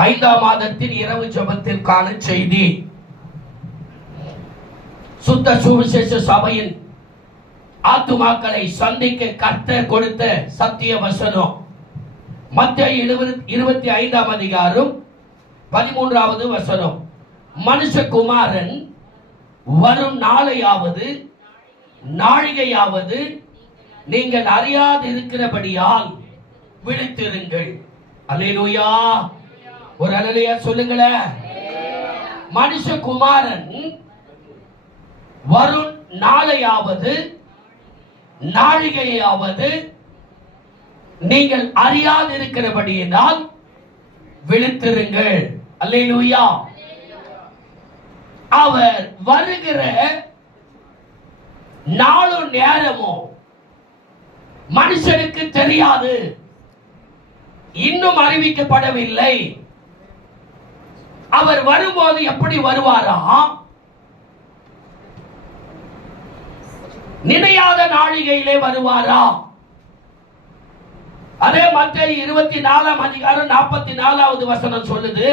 5ஆம் மாதத்தின் இரவு ஜெபத்திற்கான செய்தி. சுத்த சுவிசேஷ சபையின் ஆத்துமாக்களை சந்திக்க கர்த்தர் கொடுத்த சத்திய வசனம். மத்தேயு 25ஆம் அதிகாரம் 13வது வசனம். மனுஷகுமாரன் வரும் நாழிகையாவது நீங்கள் அறியாது இருக்கிறபடியால் விழித்திருங்கள். அல்லேலூயா. ஒரு அல்லேலூயா சொல்லுங்களேன். மனுஷகுமாரன் வரும் நாழிகையாவது நீங்கள் அறியாது இருக்கிறபடியினால் விழித்திருங்கள். அல்லேலூயா. அவர் வருகிற நாளும் நேரமும் மனுஷனுக்கு தெரியாது, இன்னும் அறிவிக்கப்படவில்லை. அவர் வரும்போது எப்படி வருவாரா? நினையாத நாழிகையிலே வருவாரா? அதே மத்தேயு 24ஆம் அதிகாரம் 44வது வசனம் சொல்லுது,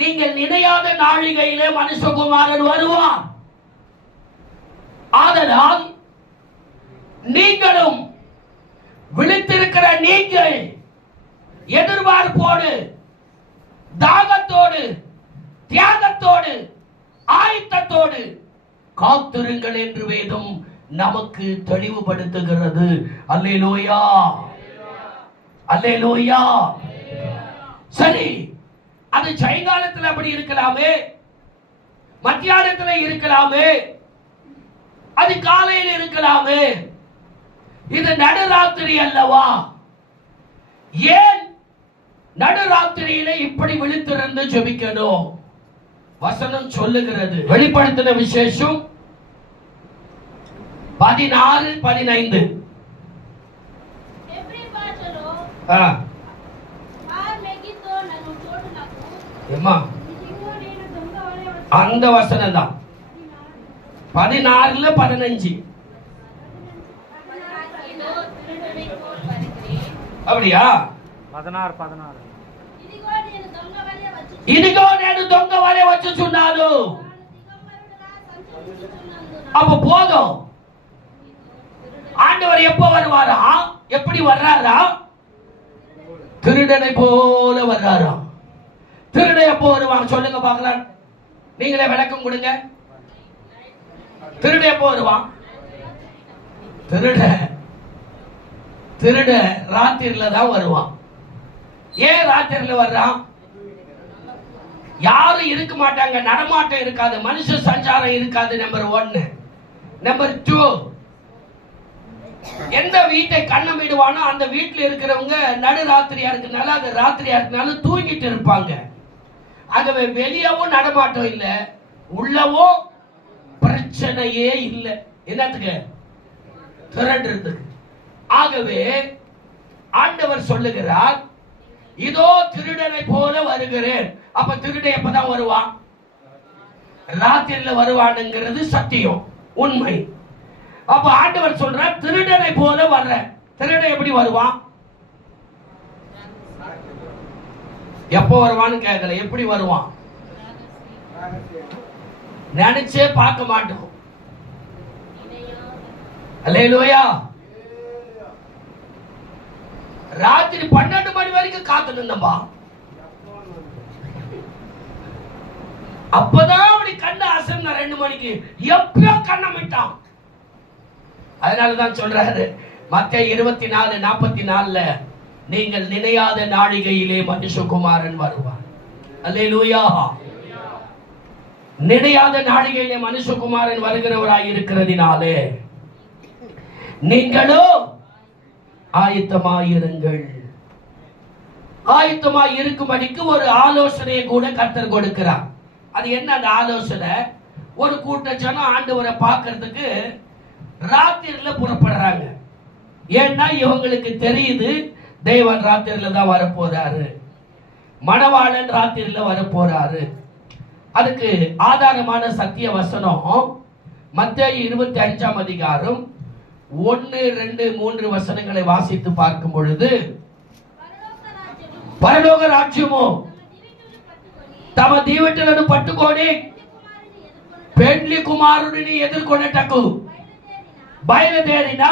நீங்கள் நினையாத நாழிகையிலே மனுஷகுமாரன் வருவார். ஆதலால் நீங்களும் விழித்திருக்கிற நீங்கள் எதிர்பார்ப்போடு, தாகத்தோடு, தியாகத்தோடு, ஆயத்தத்தோடு காத்திருங்கள் என்று வேதம் நமக்கு தெளிவுபடுத்துகிறது. அல்லேலூயா, அல்லேலூயா. சரி, அது சாயங்காலத்தில் அப்படி இருக்கலாமே, மத்தியானத்தில் இருக்கலாமே, அது காலையில் இருக்கலாமே, இது நடுராத்திரி அல்லவா? ஏன் நடுராத்திரியிலே இப்படி விழித்திருந்து ஜெபிக்கணும்? வசனம் சொல்லுகிறது. வெளிப்படுத்தின விசேஷம் 16:15. அந்த வசனம் தான் 16:15. அப்படியா? 16. ఇదిగో నేను దొంగ వలె వచ్చుచున్నాను. அப்ப போதும். ஆண்டவர் எப்போ வருவாரா? எப்படி வர்றாரா? திருடனை போல வர்றாரா? திருடன் எப்போ வருவாங்க சொல்லுங்க பார்க்கலாம். நீங்களே விளக்கம் கொடுங்க. திருடன் எப்போ வருவான்? திருட ராத்திரில தான் வருவான். ஏன் ராத்திரில வர்றான்? யாரும் இருக்க மாட்டாங்க, நடமாட்டம் இருக்காது, மனுஷ சஞ்சாரம் இருக்காது. நம்பர் 1. நம்பர் 2, எந்த வீட்டை கண்ணமிடுவானோ அந்த வீட்டில் இருக்கிறவங்க நடுராத்திரியா இருக்கனால, அது ராத்திரியா இருக்கனால தூங்கிட்டு இருப்பாங்க. ஆகவே வெளியவும் நடமாட்டம் இல்லை, உள்ளவும் பிரச்சனையே இல்லை. என்னத்துக்கு? திரண்டுறதுக்கு. ஆகவே ஆண்டவர் சொல்லுகிறார், இதோ திருடனை போல வருகிறேன். அப்ப திருடன் எப்பதான் வருவான்? ராத்திரில வருவானுங்கிறது சத்தியம், உண்மை. அப்ப ஆண்டவர் சொல்றார், திருடனை போல வர்ற. திருடன் எப்படி வருவான்? எப்போ வருவான்னு கேட்கல, எப்படி வருவான்? நினைச்சே பார்க்க மாட்டோம். அல்லேலூயா. ராத்திரி 12 மணி வரைக்கும் காத்து நின்னப்பா. அப்பதான் அப்படி கண்ணு அசந்த 2 மணிக்கு எப்பயோ கண்ணமிட்டான். அதனாலதான் சொல்றாரு மத்தேயு 24:44, நீங்கள் நினையாத நாழிகையிலே மனுஷகுமாரன் வருவார். அல்லேலூயா. நினையாத நாழிகையிலே மனுஷகுமாரன் வருகிறவராய் இருக்கிறதினாலே நீங்களோ ஆயத்தமாயிருங்கள். ஆயத்தமாய் இருக்கும்படிக்கு ஒரு ஆலோசனையை கூட கர்த்தர் கொடுக்கிறார். அது என்ன அந்த ஆலோசனை? ஒரு கூட்ட ஜனம் ஆண்டவரை பார்க்கிறதுக்கு ராத்திரில புறப்படுறாங்க. ஏன்னா இவங்களுக்கு தெரியுது தேவன் ராத்திரில தான் வரப்போறாரு, மணவாளன் ராத்திரில வரப்போறாரு. அதுக்கு ஆதாரமான சத்திய வசனம் மத்தேயு 25ஆம் அதிகாரம் 1, 2, 3 வசனங்களை வாசித்து பார்க்கும் பொழுது, பரலோக ராஜ்யமோ తమ దీవెనలను పట్టుకొని పెండ్లి కుమారుడిని ఎదుర్కొనేటకు బయలుదేరిన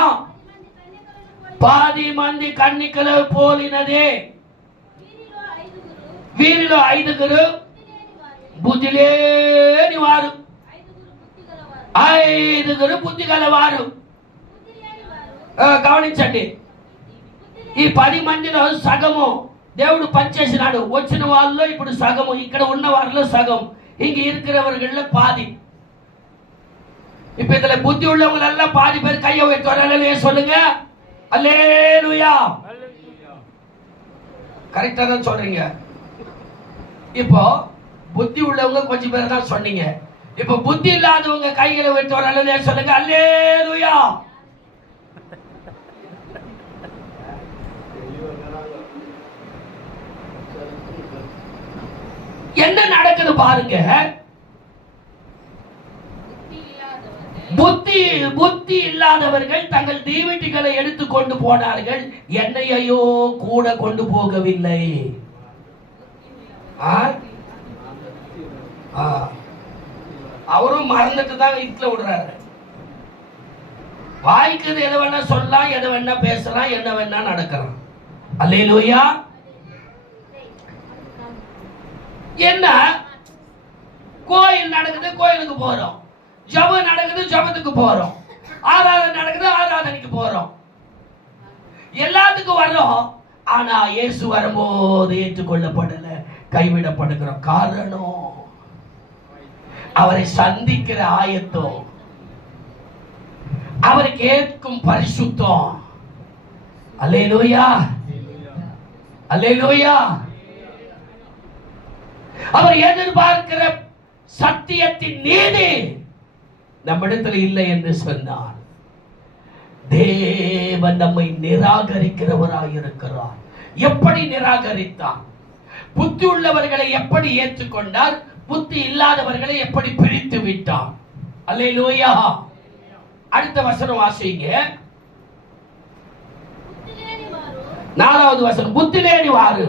10 మంది కన్నికలు పోలినదే. వీరిలో 5 బుద్ధి లేని వారు, 5 బుద్ధి గలవారు. గమనించండి, ఈ 10 మందిలో సగము దేవుడు పనిచేసినాడు. వచ్చిన వాళ్ళలో ఇప్పుడు సగము, ఇక్కడ ఉన్న వారిలో సగం, இங்க இருக்கிறவர்கள பாதி. இப்ப இதுல புத்தி உள்ளவங்க எல்லாம் பாதி பேர் கையை உயர்த்தி சொல்லுங்க அல்லேலூயா. கரெக்டா தான் சொல்றீங்க. இப்போ புத்தி உள்ளவங்க கொஞ்சம் பேர் தான் சொன்னீங்க. இப்போ புத்தி இல்லாதவங்க கைகளை உயர்த்தி சொல்லுங்க அல்லேலூயா. என்ன நடக்குது பாருங்க. புத்தி இல்லாதவர்கள் தங்கள் தீவெட்டிகளை எடுத்து கொண்டு போனார்கள், என்னையோ கூட கொண்டு போகவில்லை. அவரும் மறந்துட்டு தான் வீட்டுல விடுறாரு. வாய்க்குது எதை வேணா சொல்லலாம், எதை வேணா பேசலாம், என்ன வேணா நடக்கலாம். அல்லேலூயா. என்ன கோயில் நடக்குது, கோயிலுக்கு போறோம். ஜபம் நடக்குது, ஜபத்துக்கு போறோம். ஆராதனை நடக்குது, ஆராதனைக்கு போறோம். எல்லாத்துக்கும் வர்றோம். ஆனா இயேசு வரும்போது ஏற்றுக்கொள்ளப்படல, கைவிடப்படுகிறோம். காரணம் அவரை சந்திக்கிற ஆயத்தம், அவரை கேட்கும் பரிசுத்தம். அல்லேலூயா, அல்லேலூயா. அவர் எதிர்பார்க்கிற சத்தியத்தின் நீதி நம்மிடத்தில் இல்லை என்று சொன்னார். தேவன் நம்மை நிராகரிக்கிறவராய் இருக்கிறார். எப்படி நிராகரித்தார்? புத்தி உள்ளவர்களை எப்படி ஏற்றுக்கொண்டார்? புத்தி இல்லாதவர்களை எப்படி பிரித்து விட்டார்? அல்லேலூயா. அடுத்த வசனம் வாசிங்க. 4வது வசனம். புத்திலேனி வாரு.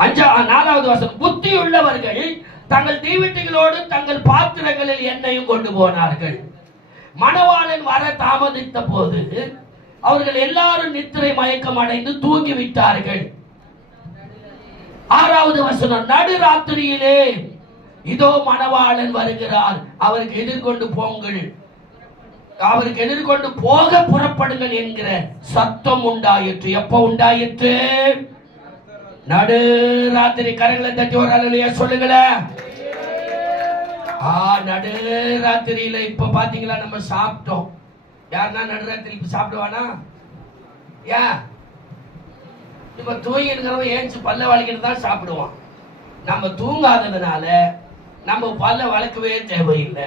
4வது வசனம். புத்தி உள்ளவர்கள் தங்கள் தீவெட்டிகளோடு தங்கள் பாத்திரங்களில் எண்ணெயும் கொண்டு போனார்கள். மணவாளன் வர தாமதித்த போது அவர்கள் எல்லாரும் நித்திரை மயக்கம் அடைந்து தூங்கி விட்டார்கள். 6வது வசனம். நடுராத்திரியிலே இதோ மணவாளன் வருகிறார், அவருக்கு எதிர்கொண்டு போங்கள், அவருக்கு எதிர்கொண்டு போக புறப்படுங்கள் என்கிற சத்தம் உண்டாயிற்று. எப்ப உண்டாயிற்று? நடு ராத்திரி. கரங்களை தட்டி ஒரு அல்லேலூயா சொல்லுங்களேன். நடு ராத்திரியில இப்ப பாத்தீங்களா, நம்ம சாப்பிட்டோம். யாருன்னா நடுராத்திரி இப்ப சாப்பிடுவானா? ஏன்? இப்ப தூங்கிருக்கிறவன் ஏஞ்சி பல்ல வளைக்கிட்டு தான் சாப்பிடுவான். நம்ம தூங்காததுனால நம்ம பல்ல வளர்க்கவே தேவையில்லை.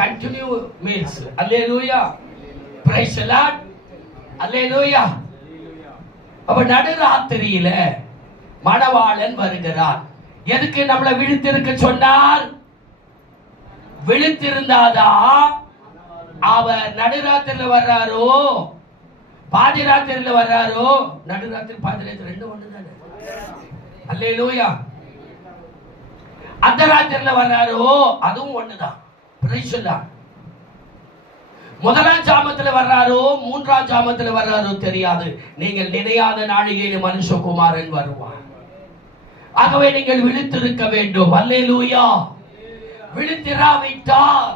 Continue meals. அல்லேலூயா, பிரைஸ் தி லார்ட், அல்லேலூயா. அப்ப நடுராத்திரியில மணவாளன் வருகிறார். எதுக்கு நம்மளை விழித்திருக்க சொன்னார்? விழித்திருந்தாதான் அவர் நடுராத்திரியில வர்றாரோ, பாதி ராத்திரியில வர்றாரோ? நடுராத்திரி பாதி ராத்திரி ரெண்டு ஒண்ணு தானே. அல்லேலூயா. அந்த ராத்திரியில வர்றாரோ அதுவும் ஒண்ணுதான். Price the Lord. முதலாம் ஜாமத்துல வர்றாரோ, 3ஆம் ஜாமத்துல வர்றாரோ தெரியாது. நீங்கள் நினையாத நாழிகையில் மனுஷகுமாரன் வருவார். ஆகவே நீங்கள் விழித்திருக்க வேண்டும். அல்லேலூயா. விழித்திராவிட்டால்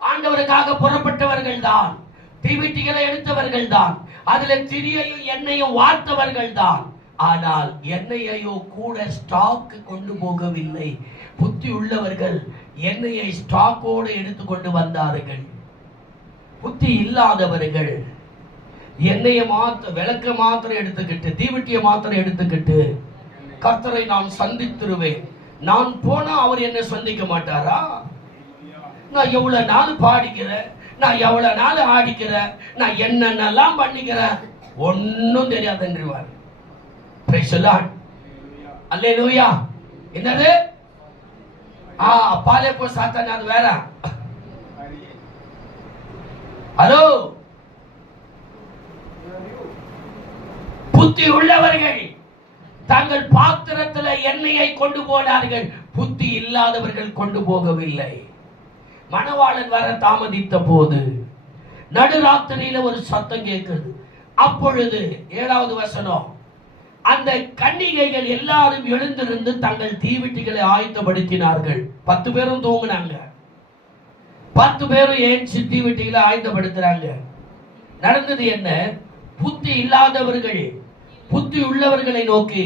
ஆண்டவருக்காக புறப்பட்டவர்கள் தான், தீவெட்டிகளை எடுத்தவர்கள் தான், அதுல திரியையும் எண்ணெயும் வார்த்தவர்கள் தான். ஆனால் எண்ணெயையோ கூட ஸ்டாக் கொண்டு போகவில்லை. புத்தி உள்ளவர்கள் எண்ணெயை ஸ்டாக்கோடு எடுத்துக்கொண்டு வந்தார்கள். புத்தி இல்லாதவர்கள் எண்ணெயை விளக்க மாத்திரம் எடுத்துக்கிட்டு, தீவெட்டியை மாத்திரம் எடுத்துக்கிட்டு, கர்த்தரை நான் சந்தித்திருவேன், நான் போனா அவர் என்ன சந்திக்க மாட்டாரா? நான் எவ்வளவு நாள் பாடிக்கிறேன், நான் எவ்வளவு நாள் ஆடிக்கிறேன், நான் என்னென்னலாம் பண்ணிக்கிறேன், ஒன்னும் தெரியாதுன்றுவார். பிரைஸ் தி லார்ட், அல்லேலூயா. என்னது? அப்பாலே போய் சாத்தானே, அது வேற. ஹலோ, புத்தி உள்ளவர்கள் தங்கள் தங்கள் பாத்திரத்தில் எண்ணெயை கொண்டு போனார்கள். புத்தி இல்லாதவர்கள் கொண்டு போகவில்லை. மணவாளன் வர தாமதித்த போது நடுராத்திரியில ஒரு சத்தம் கேட்கிறது. அப்பொழுது 7வது வசனம், அந்த கன்னிகைகள் எல்லாரும் எழுந்திருந்து தங்கள் தீவெட்டிகளை ஆயத்தப்படுத்தினார்கள். 10 பேரும் தூங்கினாங்க. 10 பேரும் ஏஞ்சி தீவெட்டிகளை ஆயத்தப்படுத்துறாங்க. நடந்தது என்ன? புத்தி இல்லாதவர்கள் புத்தி உள்ளவர்களை நோக்கி,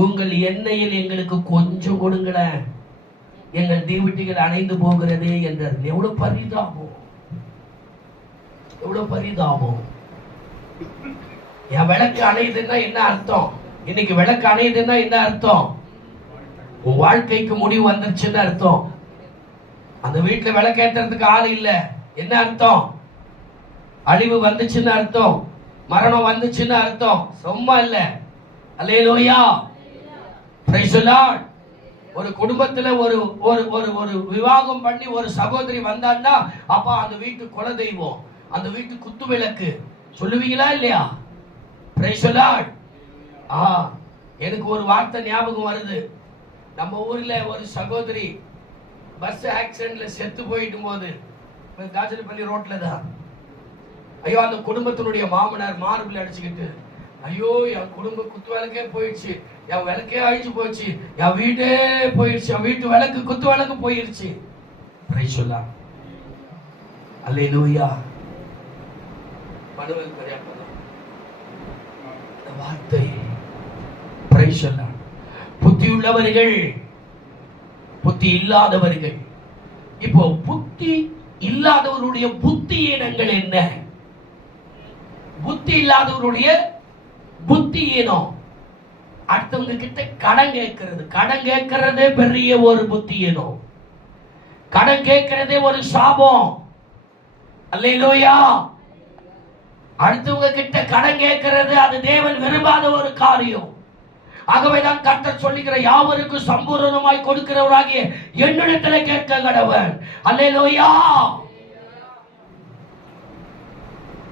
உங்கள் எண்ணெயில் எங்களுக்கு கொஞ்சம் கொடுங்களேன், எங்கள் தீவெட்டிகள் அணைந்து போகிறதே என்றார். எவ்வளவு பரிதாபம், எவ்வளவு பரிதாபம். என் விளக்கு அணையுதுன்னா என்ன அர்த்தம்? இன்னைக்கு விளக்கு அணையுதுன்னா என்ன அர்த்தம்? உன் வாழ்க்கைக்கு முடிவு வந்துருச்சுன்னு அர்த்தம். அந்த வீட்டுல விளக்கு ஏத்துறதுக்கு ஆள் இல்ல, என்ன அர்த்தம்? அழிவு வந்துச்சுன்னு அர்த்தம், மரணம் வந்துச்சுன்னு அர்த்தம். சும்மா இல்ல. அல்லேலூயா, பிரைஸ் தி லார்ட். ஒரு குடும்பத்துல ஒரு ஒரு ஒரு ஒரு விவாகம் பண்ணி ஒரு சகோதரி வந்தான்னா, அப்பா அந்த வீட்டு குலதெய்வம், அந்த வீட்டு குத்து விளக்கு சொல்லுவீங்களா இல்லையா? Price the Lord. எனக்கு ஒரு வார்த்தை ஞாபகம் வருது. நம்ம ஊர்ல ஒரு சகோதரி பஸ் ஆக்சிடென்ட்ல செத்து போயிட்டு போது, காஜலப்பள்ளி ரோட்ல தான். ஐயோ, அந்த குடும்பத்தினுடைய மாமனார் மார்பிள் அடிச்சுக்கிட்டு, ஐயோ என் குடும்ப குத்து விளக்கே போயிடுச்சு, என் விளக்கே அழிஞ்சு போச்சு, என் வீடே போயிடுச்சு, என் வீட்டு விளக்கு குத்து விளக்கு போயிடுச்சு. Praise the Lord. அல்லேலூயா. படுவது கிடையாது வார்த்தை. Praise the Lord. புத்தி உள்ளவர்கள், புத்தி இல்லாதவர்கள். இப்போ புத்தி இல்லாதவருடைய புத்தி இனங்கள் என்ன? புத்தி இல்லாதவருடைய புத்தி ஈனம். அடுத்தவங்க கிட்ட கடன் கேட்கிறது. கடன் கேட்கிறதே பெரிய ஒரு புத்தி ஈனம். கடன் கேட்கிறதே ஒரு சாபம். அல்லேலூயா. அடுத்தவங்க கிட்ட கடன் கேட்கிறது அது தேவன் விரும்பாத ஒரு காரியம். ஆகவேதான் கர்த்தர் சொல்லுகிற, யாவருக்கும் சம்பூர்ணமாய் கொடுக்கிறவராகிய என்னிடத்தில் கேட்க கடவன். அல்லேலூயா.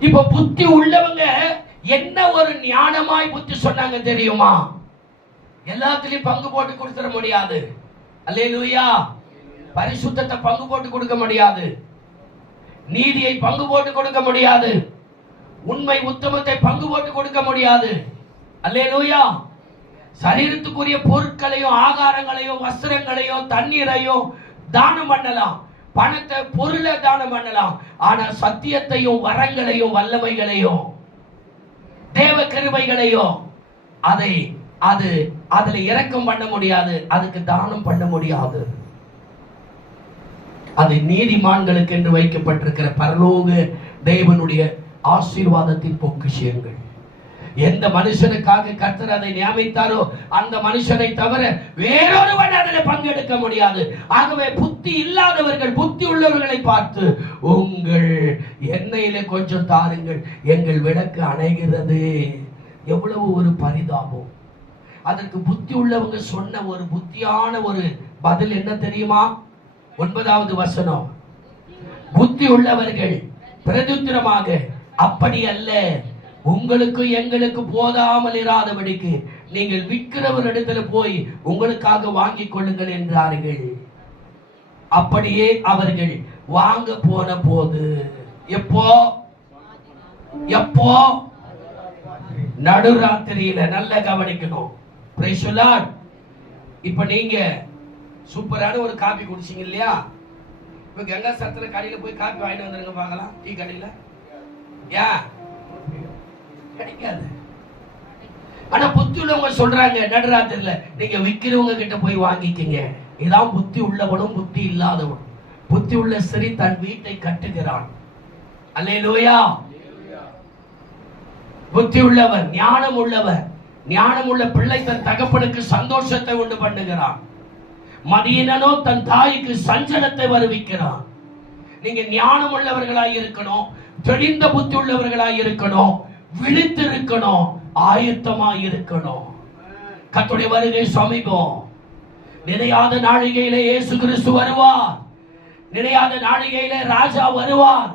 இப்ப புத்தி உள்ளவங்க என்ன ஒரு ஞானமாய் புத்தி சொன்னாங்க தெரியுமா? எல்லாத்துலயும் பங்கு போட்டு கொடுத்துட முடியாது. அல்லேலூயா. பரிசுத்தத்தை பங்கு போட்டு கொடுக்க முடியாது, நீதியை பங்கு போட்டு கொடுக்க முடியாது, உண்மை உத்தமத்தை பங்கு போட்டு கொடுக்க முடியாது. அல்லேலூயா. சரீரத்துக்குரிய பொருட்களையும் ஆகாரங்களையும் வஸ்திரங்களையும் தண்ணீரையும் தானம் பண்ணலாம், பணத்தை பொருளை தானம் பண்ணலாம். ஆனா சத்தியத்தையும் வரங்களையும் வல்லமைகளையும் தேவ கிருபைகளையும் அதுல இரக்கம் பண்ண முடியாது, அதுக்கு தானம் பண்ண முடியாது. அது நீதிமான்களுக்கு என்று வைக்கப்பட்டிருக்கிற பரலோக தேவனுடைய ஆசீர்வாதத்தின் பொக்கிஷங்கள். எந்த மனுஷனுக்காக கர்த்தர் அதை நியமித்தாரோ அந்த மனுஷனை தவிர வேறொருவன் அதில் பங்கெடுக்க முடியாது. ஆகவே புத்தி இல்லாதவர்கள் புத்தி உள்ளவர்களை பார்த்து, உங்கள் எண்ணெயில கொஞ்சம் தாருங்கள், எங்கள் விளக்கு அணைகிறது. எவ்வளவு ஒரு பரிதாபம். அதற்கு புத்தி உள்ளவங்க சொன்ன ஒரு புத்தியான ஒரு பதில் என்ன தெரியுமா? 9வது வசனம். புத்தி உள்ளவர்கள் பிரதித்திரமாக, அப்படி அல்ல, உங்களுக்கு எங்களுக்கு போதாமல் இராதபடிக்கு நீங்கள் விற்கிறவரிடத்துல போய் உங்களுக்காக வாங்கிக் கொள்ளுங்கள் என்றார்கள். அப்படியே அவர்கள் வாங்க போன போது, எப்போ எப்போ? நடுராத்திரியில. நல்ல கவனிக்கணும். Price the Lord. இப்ப நீங்க சூப்பரான ஒரு காபி குடிச்சீங்க இல்லையா? இப்ப கங்கா சத்திர கடையில போய் காபி வாங்கிட்டு வந்துருங்க பார்க்கலாம். டீ கடையில ஏன் கிடைக்காது. ஆனா புத்தி உள்ளவங்க சொல்றாங்க, நடுராத்திரில நீங்க விக்கிறவங்க கிட்ட போய் வாங்கிக்கீங்க. இதான் புத்தி உள்ளவனும் புத்தி இல்லாதவன். புத்தி உள்ள ஸ்திரீ தன் வீட்டை கட்டுகிறான். அல்லேலூயா. புத்தி உள்ளவன், ஞானம் உள்ளவன், ஞானம் உள்ள பிள்ளை தன் தகப்பனுக்கு சந்தோஷத்தை உண்டு பண்ணுகிறான். மதியனோ தன் தாய்க்கு சஞ்சலத்தை வருவிக்கிறான். நீங்க ஞானம் உள்ளவர்களாய் இருக்கணும், தெளிந்த புத்தி உள்ளவர்களாய் இருக்கணும், விழித்து இருக்கணும், ஆயத்தமாய் இருக்கணும். கர்த்தருடைய வருகை சமீபம். நினையாத நாழிகையிலே இயேசு கிறிஸ்து வருவார். நினையாத நாழிகையிலே ராஜா வருவார்.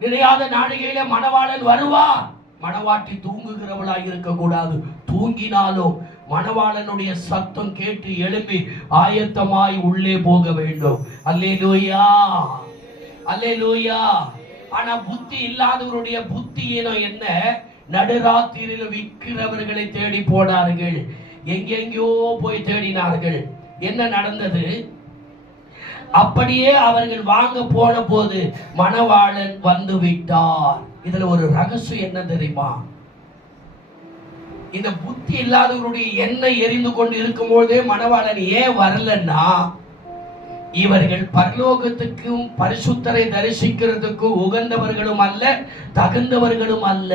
நினையாத நாழிகையிலே மணவாளன் வருவார். மணவாட்டி தூங்குகிறவளாய் இருக்க கூடாது. தூங்கினாலும் மணவாளனுடைய சத்தம் கேட்டு எழுப்பி ஆயத்தமாய் உள்ளே போக வேண்டும். அல்லேலூயா, அல்லேலூயா. ஆனா புத்தி இல்லாதவருடைய புத்தியினம் என்ன? நடுராத்திரியில் விற்கிறவர்களை தேடி போனார்கள். எங்கெங்கோ போய் தேடினார்கள். என்ன நடந்தது? அப்படியே அவர்கள் வாங்க போன போது மணவாளன் வந்து விட்டார். இதுல ஒரு ரகசியம் என்ன தெரியுமா? இந்த புத்தி இல்லாதவருடைய எண்ணெய் எரிந்து கொண்டு இருக்கும் போதே மணவாளன் ஏன் வரலன்னா, இவர்கள் பரலோகத்துக்கும் பரிசுத்தரை தரிசிக்கிறதுக்கும் உகந்தவர்களும் அல்ல, தகுந்தவர்களும் அல்ல.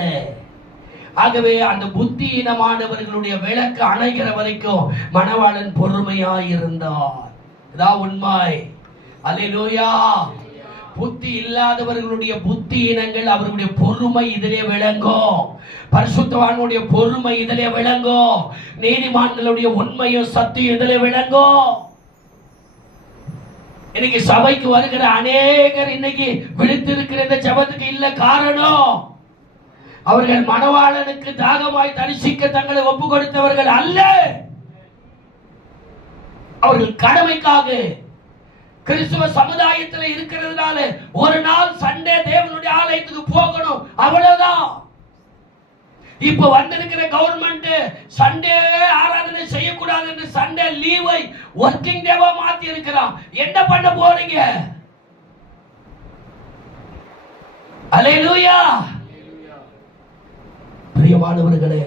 ஆகவே அந்த புத்தியினமானவர்களுடைய விளக்கு அணைகிற வரைக்கும் மணவாளன் பொறுமையாய் இருந்தார். இதான் உண்மை. அல்லேலூயா. புத்தி இல்லாதவர்களுடைய புத்தியினங்கள், அவர்களுடைய பொறுமை இதிலே விளங்கும். பரிசுத்தவான்களுடைய பொறுமை இதிலே விளங்கும். நீதிமான்களுடைய உண்மையும் சத்தியம் இதிலே விளங்கும். இன்னைக்கு சபைக்கு வருகிற அநேகர் இன்னைக்கு விழித்திருக்கிற இந்த ஜபத்துக்கு இல்ல காரணம், அவர்கள் மணவாளனுக்கு தாகமாய் தரிசிக்க தங்களை ஒப்பு கொடுத்தவர்கள் அல்ல. அவர்கள் கடமைக்காக கிறிஸ்துவ சமுதாயத்தில் இருக்கிறதுனால ஒரு நாள் சண்டே தேவனுடைய ஆலயத்துக்கு போகணும், அவ்வளவுதான். இப்ப வந்திருக்கிற கவர்மெண்ட் சண்டே ஆராதனை செய்யக்கூடாது என்று சண்டே லீவை ஒர்க்கிங் டேவா மாத்தி இருக்கிறான். என்ன பண்ண போறீங்க? அல்லேலூயா. பிரியமானவர்களே,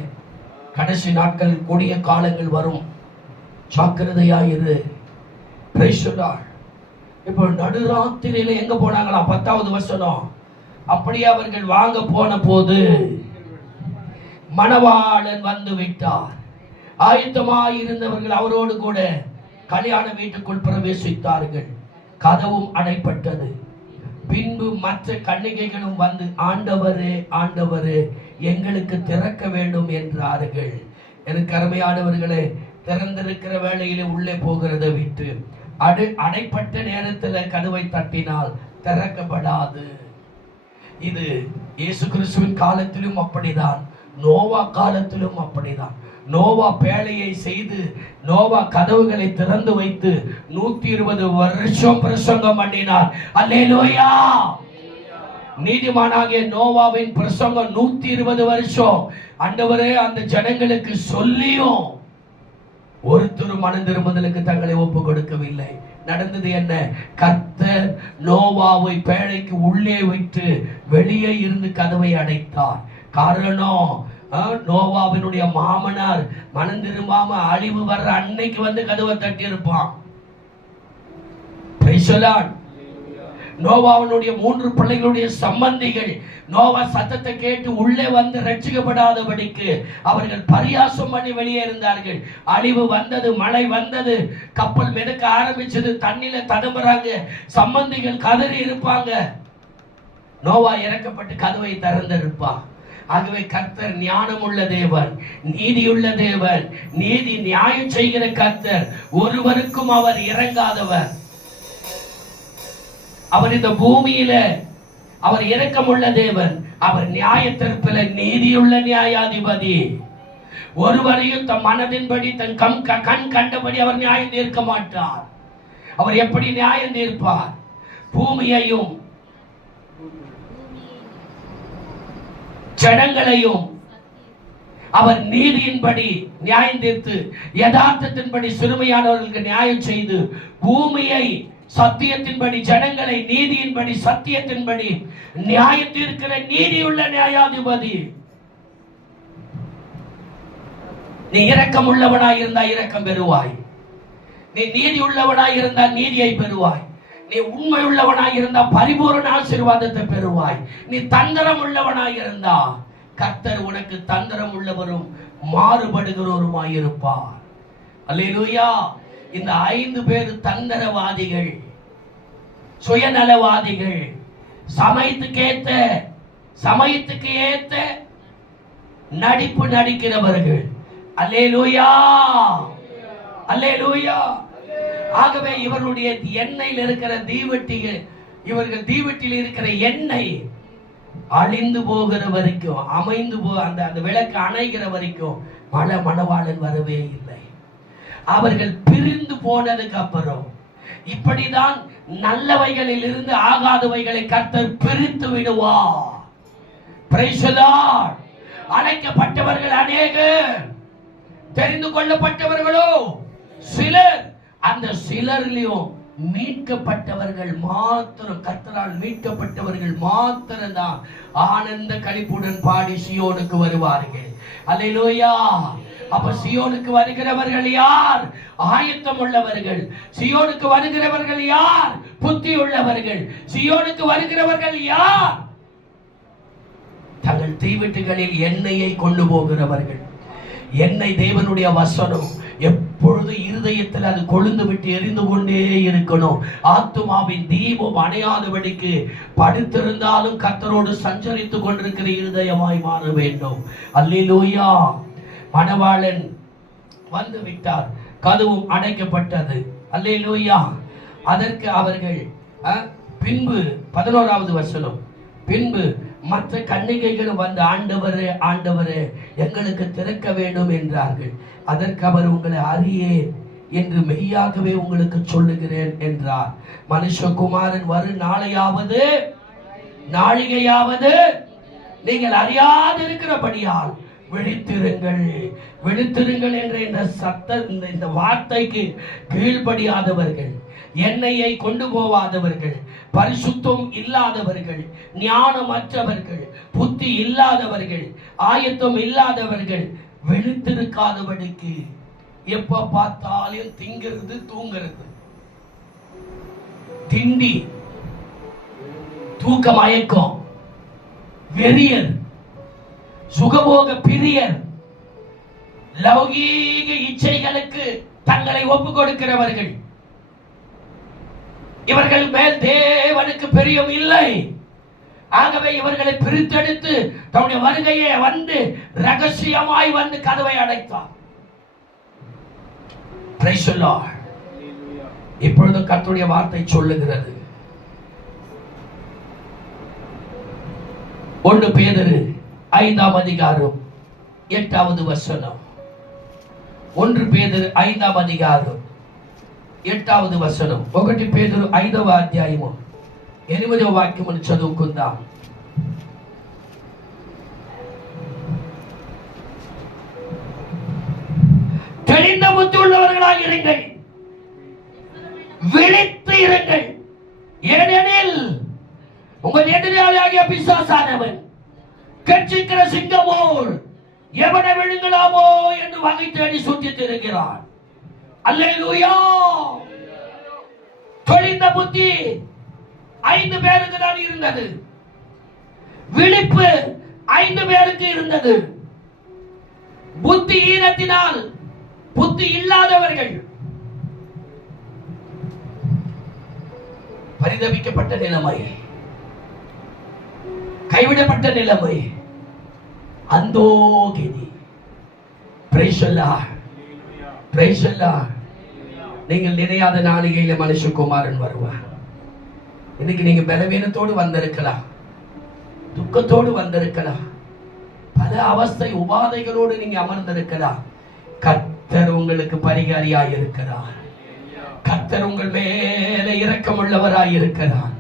கடைசி நாட்கள் கொடிய காலங்கள் வரும். ஜாக்கிரதையாயிரு. Praise the Lord. இப்போ நடுராத்திரியில எங்க போனாங்களா? 10வது வசனம். அப்படியே அவர்கள் வாங்க போன போது மணவாளன் வந்து விட்டார். ஆயத்தமாய் இருந்தவர்கள் அவரோடு கூட கல்யாண வீட்டுக்குள் பிரவேசித்தார்கள். கதவும் அடைப்பட்டது. பின்பு மற்ற கன்னிகைகளும் வந்து, ஆண்டவரே, ஆண்டவரே, எங்களுக்கு திறக்க வேண்டும் என்றார்கள். எனக்கு அருமையானவர்களே, திறந்திருக்கிற வேளையிலே உள்ளே போகிறதை விட்டு அடைப்பட்ட நேரத்தில் கதவை தட்டினால் திறக்கப்படாது. இது இயேசு கிறிஸ்துவின் காலத்திலும் அப்படிதான், நோவா காலத்திலும் அப்படிதான். நோவா பேழையை செய்து நோவா கதவுகளை திறந்து வைத்து 120 வருஷம் பிரசங்கம் பண்ணினார். அல்லேலூயா. நீதிமானாகிய நோவாவின் பிரசங்கம் 120 வருஷம். ஆண்டவரே, அந்த ஜனங்களுக்கு சொல்லியும் ஒருத்தரும் மனம் திரும்புதலுக்கு தங்களை ஒப்பு கொடுக்கவில்லை. நடந்தது என்ன? கர்த்தர் நோவாவை பேழைக்கு உள்ளே விட்டு வெளியே இருந்து கதவை அடைத்தார். காரணம், நோவாவினுடைய மாமனார் மனம் திரும்பாம அழிவு வர்ற அன்னைக்கு வந்து கதவை தட்டி இருப்பான். நோவாவினுடைய 3 பிள்ளைகளுடைய சம்பந்திகள் நோவா சத்தத்தை கேட்டு உள்ளே வந்து ரட்சிக்கப்படாதபடிக்கு அவர்கள் பரியாசம் பண்ணி வெளியே இருந்தார்கள். அழிவு வந்தது, மழை வந்தது, கப்பல் மிதக்க ஆரம்பிச்சது, தண்ணில ததும்புறாங்க, சம்பந்திகள் கதறி இருப்பாங்க. நோவா இறக்கப்பட்டு கதவை திறந்திருப்பான். ஆகவே கர்த்தர் ஞானம் உள்ள தேவன், நீதியுள்ள தேவன், நீதி நியாயம் செய்கிற கர்த்தர், ஒருவருக்கும் அவர் இறங்காதவர். அவர் இந்த பூமியில அவர் இரக்கமுள்ள தேவன், அவர் நியாய தீர்ப்பில நீதியுள்ள நியாயாதிபதி. ஒருவரையும் தம் மனதின்படி தன் கண் கண்டபடி அவர் நியாயம் தீர்க்க மாட்டார். அவர் எப்படி நியாயம் தீர்ப்பார்? பூமியையும் ஜனங்களையும் அவர் நீதியின்படி நியாயம் தீர்த்து யதார்த்தத்தின்படி சிறுமையானவர்களுக்கு நியாயம் செய்து, பூமியை சத்தியத்தின்படி, ஜனங்களை நீதியின்படி சத்தியத்தின்படி நியாயம் தீர்க்கிற நீதியுள்ள நியாயாதிபதி. நீ இரக்கம் உள்ளவனாய் இருந்தா இரக்கம் பெறுவாய். நீ நீதி உள்ளவனாய் இருந்தா நீதியை பெறுவாய். நீ உண்மை உள்ளவனாய் இருந்தா பரிபூரண ஆசீர்வாதத்தை பெறுவாய். நீ தந்திரம் உள்ளவனாய் இருந்தா கர்த்தர் உனக்கு தந்திரம் உள்ளவரும் மாறுபடுகிறவருமாய் இருப்பார். அல்லேலூயா. இந்த 5 பேர் தந்திரவாதிகள், சுயநலவாதிகள், சமயத்துக்கு ஏத்த நடிப்பு நடிக்கிறவர்கள். அல்லேலூயா, அல்லேலூயா. ஆகவே இவர்களுடைய எண்ணெயில் இருக்கிற தீவெட்டிகள், இவர்கள் தீவெட்டியில் இருக்கிற எண்ணெய் அழிந்து போகிற வரைக்கும், அந்த விளக்கு அணைகிற வரைக்கும் மணவாளன் வரவே இல்லை. அவர்கள் பிரிந்து போனதுக்கு அப்புறம் இப்படிதான் நல்லவைகளில் இருந்து ஆகாதவைகளை கர்த்தர் பிரித்து விடுவார். Price the Lord. அழைக்கப்பட்டவர்கள் அநேகர், தெரிந்து கொள்ளப்பட்டவர்களோ சிலர். அந்த சிலரிலும் மீட்கப்பட்டவர்கள் மாத்திரம், கர்த்தரால் மீட்கப்பட்டவர்கள் மாத்திரம் தான் ஆனந்த களிப்புடன் பாடி சியோனுக்கு வருவார்கள். அல்லேலூயா. அப்ப சியோனுக்கு வருகிறவர்கள் யார்? ஆயத்தம் உள்ளவர்கள். சியோனுக்கு வருகிறவர்கள் யார்? புத்தி உள்ளவர்கள். சியோனுக்கு வருகிறவர்கள் யார்? தங்கள் தீவீட்டுகளில் எண்ணெயை கொண்டு போகிறவர்கள். எண்ணெய் தேவனுடைய வசனம் எப்பொழுது இருதயத்தில் அது கொழுந்து விட்டு எரிந்து கொண்டே இருக்கணும். ஆத்துமாவின் தீபம் அணையாதபடிக்கு படுத்திருந்தாலும் கர்த்தரோடு சஞ்சரித்துக் கொண்டிருக்கிற இருதயமாய் மாற வேண்டும். அல்லேலூயா. மணவாளன் வந்து விட்டார், கதவும் அடைக்கப்பட்டது. அல்லேலூயா. அதற்கு அவர்கள் பின்பு 11வது வசனம், பின்பு மற்ற கன்னிகைகளும் வந்து ஆண்டவரே ஆண்டவரே எங்களுக்கு திறக்க வேண்டும் என்றார்கள். அதற்கு அவர் உங்களை அறியேன் என்று மெய்யாகவே உங்களுக்கு சொல்லுகிறேன் என்றார். மனுஷகுமாரன் வரும் நாளையாவது நாழிகையாவது நீங்கள் அறியாதிருக்கிறபடியால் விழித்திருங்கள். விழித்திருங்கள் என்ற இந்த இந்த வார்த்தைக்கு கீழ்ப்படியாதவர்கள், எண்ணெயை கொண்டு போவாதவர்கள், பரிசுத்தம் இல்லாதவர்கள், ஞானமற்றவர்கள், புத்தி இல்லாதவர்கள், ஆயத்தம் இல்லாதவர்கள் விழித்திருக்காதபடிக்கு எப்ப பார்த்தாலும் திங்கிறது தூங்கிறது, திண்டி, தூக்க மயக்கம், வெறியர், சுகபோக பிரியர், லௌகீக இச்சைகளுக்கு தங்களை ஒப்பு கொடுக்கிறவர்கள். இவர்கள் மேல் தேவனுக்கு பிரியம் இல்லை. ஆகவே இவர்களை பிரித்தெடுத்து தன்னுடைய வருகையை வந்து ரகசியமாய் வந்து கதவை அடைத்தார். Praise the Lord. இப்பொழுது கர்த்தருடைய வார்த்தை சொல்லுகிறது. 1 பேதுரு 5ஆம் அதிகாரம் 8வது வசனம். 1 பேதுரு 5ஆம் அதிகாரம் 8வது వచనం. 1 పేతురు 5వ అధ్యాయము 8వ వాక్యమును చదువుకుందాం. தெளிந்த புத்தி உள்ளவர்களாக இருங்கள், விழித்து இருங்கள். ஏனெனில் உங்கள் எதிராளியாகிய பிசாசானவன் கர்ஜிக்கிற சிங்கம் போல் எவனை விழுங்கலாமோ என்று வகை தேடி சுற்றித் இருக்கிறான். அல்லேலூயா. தெளிந்த புத்தி 5 பேருக்கு தான் இருந்தது. விழிப்பு 5 பேருக்கு இருந்தது. புத்தி ஈனத்தினால் புத்தி இல்லாதவர்கள், பரிதபிக்கப்பட்ட நிலைமை, கைவிடப்பட்ட நிலைமை, அந்தோகினி. Praise the Lord. Praise the Lord. நீங்கள் நினையாத நாளிகையில மனுஷகுமாரன் வருவார். இன்னைக்கு நீங்க பலவீனத்தோடு வந்திருக்கலாம், துக்கத்தோடு வந்திருக்கலாம், பல அவஸ்தை உபாதைகளோடு நீங்க அமர்ந்திருக்கலாம். கர்த்தர் உங்களுக்கு பரிகாரியாய் இருக்கிறார். கர்த்தர் உங்கள் மேலே இரக்கமுள்ளவராய் இருக்கிறார்.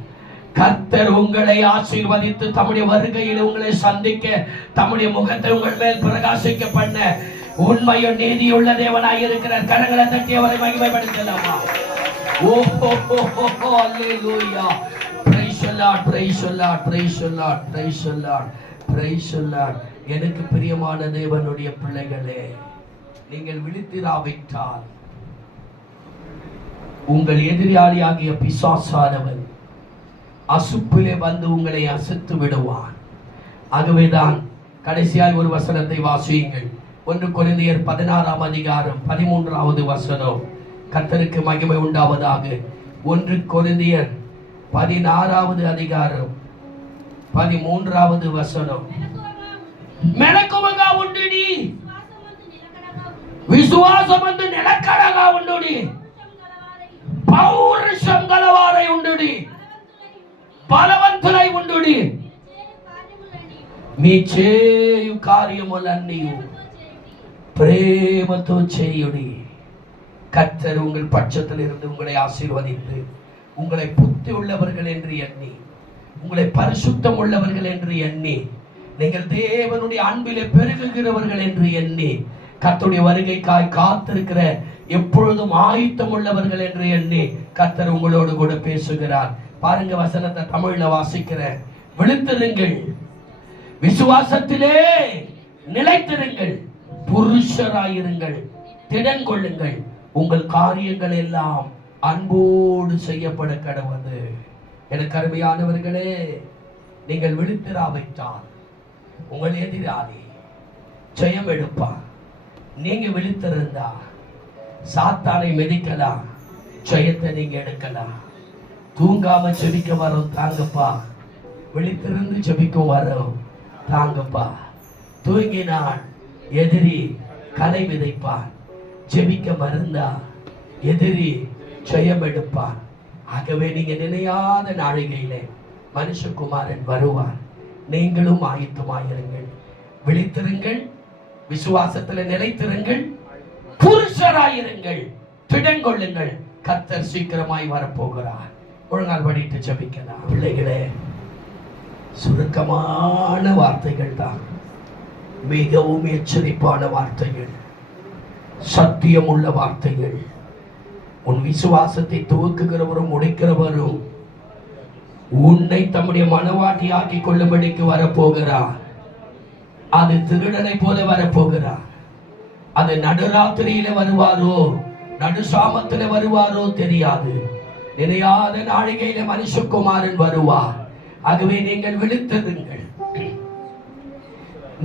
கர்த்தர் உங்களை ஆசீர்வதித்து தம்முடைய வருகையில் உங்களை சந்திக்க, தம்முடைய முகத்தை உங்கள் மேல் பிரகாசிக்க பண்ண உண்மையும் நீதியுள்ள தேவனாய் இருக்கிறார். கரங்களை தட்டி அவரை மகிமைப்படுத்தலாமா? ஓஹோ, அல்லேலூயா. Praise the Lord, praise the Lord, praise the Lord, praise the Lord, praise the Lord. எனக்கு பிரியமான தேவனுடைய பிள்ளைகளே, நீங்கள் விழித்திராவிட்டால் உங்கள் எதிராளியாகிய பிசாசானவன் அசுப்பிலே வந்து உங்களை அசைத்து விடுவான். ஆகவேதான் கடைசியாய் ஒரு வசனத்தை வாசியுங்கள். 1 கொரிந்தியர் 16ஆம் அதிகாரம் 13வது வசனம். கர்த்தருக்கு மகிமை உண்டாவதாக. 1 கொரிந்தியர் 16வது அதிகாரம் 13வது வசனம். மெனக்குமగా ఉండుడి, విశ్వాసమందు నిలకడగా ఉండుడి, పౌరుషం గలవారై ఉండుడి, బలవంతులై ఉండుడి, మీ చేయు కార్యములన్నీ பிரேமத்தோ செய்யுடி. கர்த்தர் உங்கள் பட்சத்தில் இருந்து உங்களை ஆசீர்வதித்து உங்களை புத்தி உள்ளவர்கள் என்று எண்ணி, உங்களை பரிசுத்தம் உள்ளவர்கள் என்று எண்ணி, நீங்கள் தேவனுடைய அன்பிலே பெருகுகிறவர்கள் என்று எண்ணி, கர்த்தருடைய வருகைக்காய் காத்திருக்கிற எப்பொழுதும் ஆயத்தம் உள்ளவர்கள் என்று எண்ணி கர்த்தர் உங்களோடு கூட பேசுகிறார். பாருங்க, வசனத்தை தமிழ்ல வாசிக்கிறேன். விழித்திருங்கள், விசுவாசத்திலே நிலைத்திருங்கள், புருஷராயிருங்கள், திடன் கொள்ளுங்கள், உங்கள் காரியங்கள் எல்லாம் அன்போடு செய்யப்பட கடவுது. எனக்கு அருமையானவர்களே, நீங்கள் விழித்திராவிட்டால் உங்கள் எதிராளி ஜெயம் எடுப்பார். நீங்க விழித்திருந்தா சாத்தானை மிதிக்கலாம், ஜெயத்தை நீங்க எடுக்கலாம். தூங்காம செபிக்க வரும் தாங்கப்பா, விழித்திருந்து செபிக்கும் வரும் தாங்கப்பா. தூங்கினான் எதிரி கலை விதைப்பான், ஜெபிக்க மருந்தா எதிரி ஜெயம் எடுப்பான். ஆகவே நீங்க நினையாத நாழிகையிலே மனுஷகுமாரன் வருவார். நீங்களும் ஆயத்தமாயிருங்கள், விழித்திருங்கள், விசுவாசத்தில் நிலைத்திருங்கள், புருஷராயிருங்கள், திடன் கொள்ளுங்கள். கர்த்தர் சீக்கிரமாய் வரப்போகிறார். ஒழுங்கால் படிட்டு ஜெபிக்கலாம். பிள்ளைகளே, சுருக்கமான வார்த்தைகள் தான், மிகவும் எச்சரிப்பான வார்த்தைகள், சத்தியம் உள்ள வார்த்தைகள். உன் விசுவாசத்தை துவக்குகிறவரும் முடிக்கிறவரும் உன்னை தம்முடைய மனவாட்டி ஆக்கிக் கொள்ளும்படிக்கு வரப்போகிறார். அது திருடனை போல வரப்போகிறார். அது நடுராத்திரியில வருவாரோ நடுசாமத்தில வருவாரோ தெரியாது. நினையாத நாழிகையில மனுஷகுமாரன் வருவார். ஆகவே நீங்கள் விழித்திருங்கள்,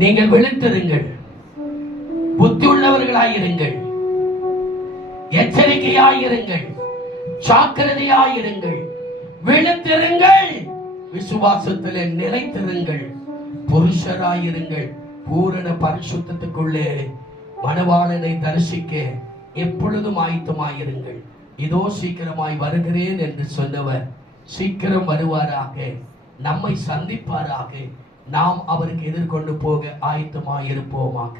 நீங்கள் விழித்திருங்கள், புத்தி உள்ளவர்களாயிருங்கள், எச்சரிக்கையாயிருங்கள், ஜாக்கிரதையாயிருங்கள், விழித்திருங்கள், விசுவாசத்திலே நிலைத்திருங்கள், புருஷராயிருங்கள். பூரண பரிசுத்தத்துக்குள்ளே மணவாளனை தரிசிக்க எப்பொழுதும் ஆயத்தமாயிருங்கள். இதோ சீக்கிரமாய் வருகிறேன் என்று சொன்னவர் சீக்கிரம் வருவாராக, நம்மை சந்திப்பாராக, நாம் அவருக்கு எதிர்கொண்டு போக ஆயத்தமாயிருப்போமாக.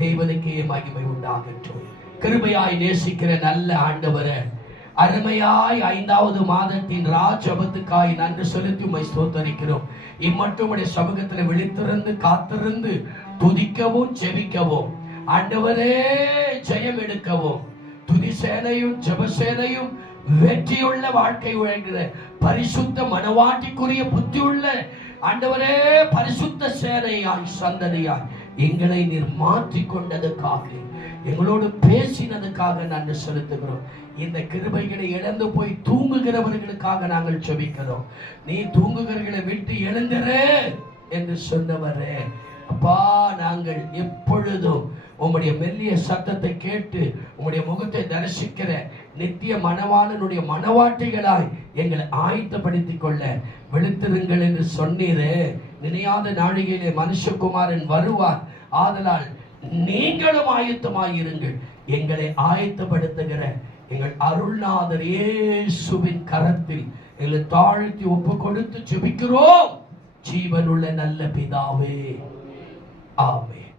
தேவனுக்கே மகிமை உண்டாகட்டும். கிருபையாய் நேசிக்கிற நல்ல ஆண்டவரே, அருமையாய் 5வது மாதத்தின் ராஜபத்துக்காய் நன்றி செலுத்தி உம்மை ஸ்தோத்தரிக்கிறோம். இம்மட்டும் உடைய சமூகத்தில் விழித்திருந்து காத்திருந்து துதிக்கவும் ஜெபிக்கவும், ஆண்டவரே ஜெயம் எடுக்கவும், துதி சேனையும் ஜெபசேனையும் வெற்றியுள்ள வாழ்க்கை உழைக்கிற பரிசுத்த மனவாட்டிக்குரிய புத்தியுள்ள ஆண்டவரே பரிசுத்த சேனையாய் சந்ததியாய் எங்களை நீர் மாற்றிக் கொண்டதுக்காக, எங்களோடு பேசினதுக்காக நன்றி செலுத்துகிறோம். இந்த கிருபைகளை இழந்து போய் தூங்குகிறவர்களுக்காக நாங்கள் ஜெபிக்கிறோம். நீ தூங்குகிறவர்களை விட்டு எழுந்திரு என்று சொன்னவரே அப்பா, நாங்கள் எப்பொழுதும் உம்முடைய மெல்லிய சத்தத்தை கேட்டு உம்முடைய முகத்தை தரிசிக்கிற நித்திய மணவாளனுடைய மணவாட்டிகளாய் எங்களை ஆயத்தப்படுத்திக் கொள்ள விழித்திருங்கள் என்று சொன்னீரே. நினையாத நாழிகையிலே மனுஷகுமாரன் வருவார். ஆதலால் நீங்களும் ஆயத்தமாயிருங்கள். எங்களை ஆயத்தப்படுத்துகிற எங்கள் அருள்நாதர் இயேசுவின் கரத்தில் எங்களை தாழ்த்தி ஒப்பு கொடுத்து ஜெபிக்கிறோம். ஜீவனுள்ள நல்ல பிதாவே, ஆமென்.